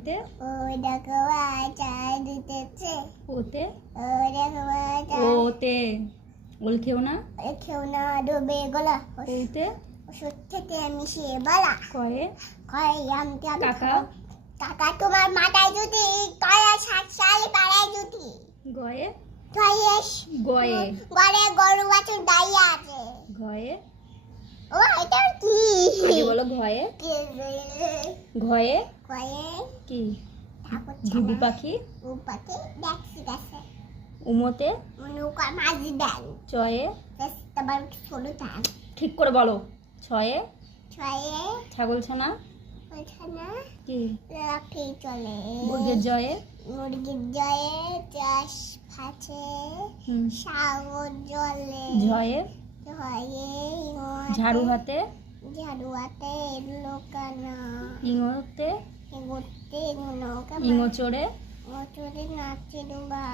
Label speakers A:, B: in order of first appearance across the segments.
A: দিতে?
B: ওই দেখো আচার দিতেছে
A: ওতে?
B: ওই দেখো
A: ওতে। ওল খেও না?
B: খেও না ডুবে গলা।
A: ওতে?
B: ওষুধ থেকে মিশিয়ে বলা।
A: কয়ে?
B: কয় আমতে আমি
A: কাকা?
B: কাকা তোমার মাথায় জুতি কয়া সালে পাড়ায় জুতি
A: গয়ে?
B: কয়েস
A: গয়ে।
B: ঘরে গরু বাছুর দাইয়া আছে।
A: ঘয়ে
B: ও এটা
A: বলো ঘয়ে? ঘয়ে? কি? ঘুঘু পাখি? উমোতে? চয়ে ঠিক করে বলো। ছয়ে?
B: ছয়ে
A: ছাগল ছানা? কি?
B: চলে
A: মুরগের জয়ে?
B: মুরগির জয়ে চাষ ফাছে সাগর জলে
A: ঝয়ে? ঝাড়ু হাতে?
B: ঝাড়ু হাতে লোকানো
A: ইঙোতে
B: এগোতে নৌকা
A: ইঙো চড়ে
B: মোটরে নাচে ডোবা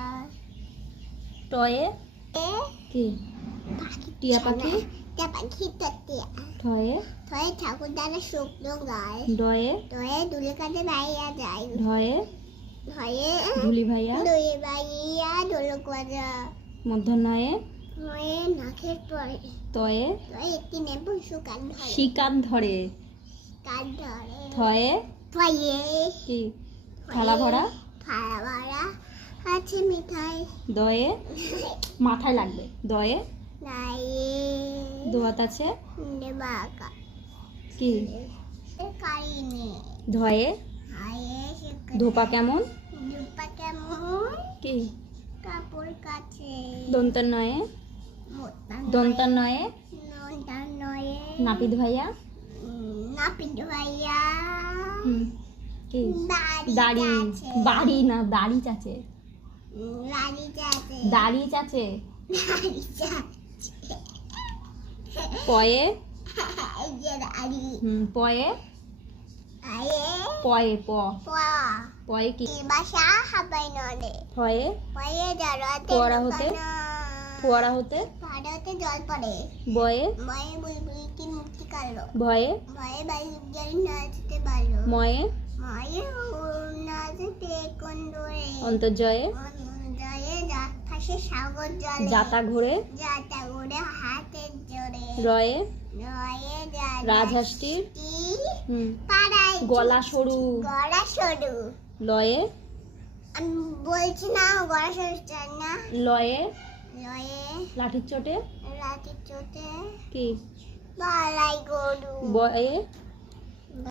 A: টয়ে কি টিয়া পাখি
B: টিয়া পাখি তো টিয়া
A: ঠয়ে
B: থয়ে ঠাকুর দ্বারা শুকনো গায়
A: ডয়ে
B: থয়ে দুলে কাটে বাইয়া যায়
A: ঢয়ে
B: হয়ে
A: ঢুলি ভাইয়া
B: বাজা
A: মধ্যাহ্নয়ে
B: হয়ে নাকের পরে।
A: তয়ে?
B: থয়ে একটি নেবু সুকান ধরে।
A: শিকার ধরে।
B: কান ধরে।
A: থয়ে
B: থয়ে
A: কি? থালা ভরা?
B: ফাড়া বাড়া আছে মিঠাই।
A: দয়ে? মাথায় লাগবে। দয়ে?
B: নাই
A: দোয়াত আছে?
B: বাকা।
A: কি?
B: কারিনি
A: ধয়ে? ধোপা কেমন?
B: দুপা কেমন?
A: কি?
B: কাপড় কাছে
A: দন্তর নয়ে?
B: মোটা
A: দন্তর নয়ে নাপিত ভাইয়া?
B: নাপিত ভাইয়া।
A: কি?
B: দাড়ি
A: বাড়ি না দাড়ি চাচে।
B: দাড়ি
A: চাচে। পয়ে? পয়ে? পয়ে? প। পয়ে কি?
B: বাসা হাবাই নদে।
A: ফয়ে
B: পয়ে জড়াতে
A: ফোয়ারা হতে? ফোয়ারা হতে?
B: জল পড়ে
A: বয়ে?
B: মুক্তি কালো।
A: ভয়ে?
B: ভয়ে নাচতে পারল
A: ময়ে?
B: মায়ে নাচতে কোন দূরে
A: অন্তর্জয়ে?
B: জয়ে জাত ফাঁসে সাগর জলে।
A: ঘুরে?
B: যাতা হাতের জোরে।
A: রয়ে?
B: রয়ে
A: রাজহাঁসটির?
B: পাড়ায়
A: গলা সরু।
B: গলা সরু।
A: লয়ে?
B: আমি বলছি না গলা সরু না।
A: লয়ে?
B: লয়ে
A: লাঠির চোটে?
B: লাঠির চোটে
A: কি?
B: বালাই গরু।
A: বয়ে?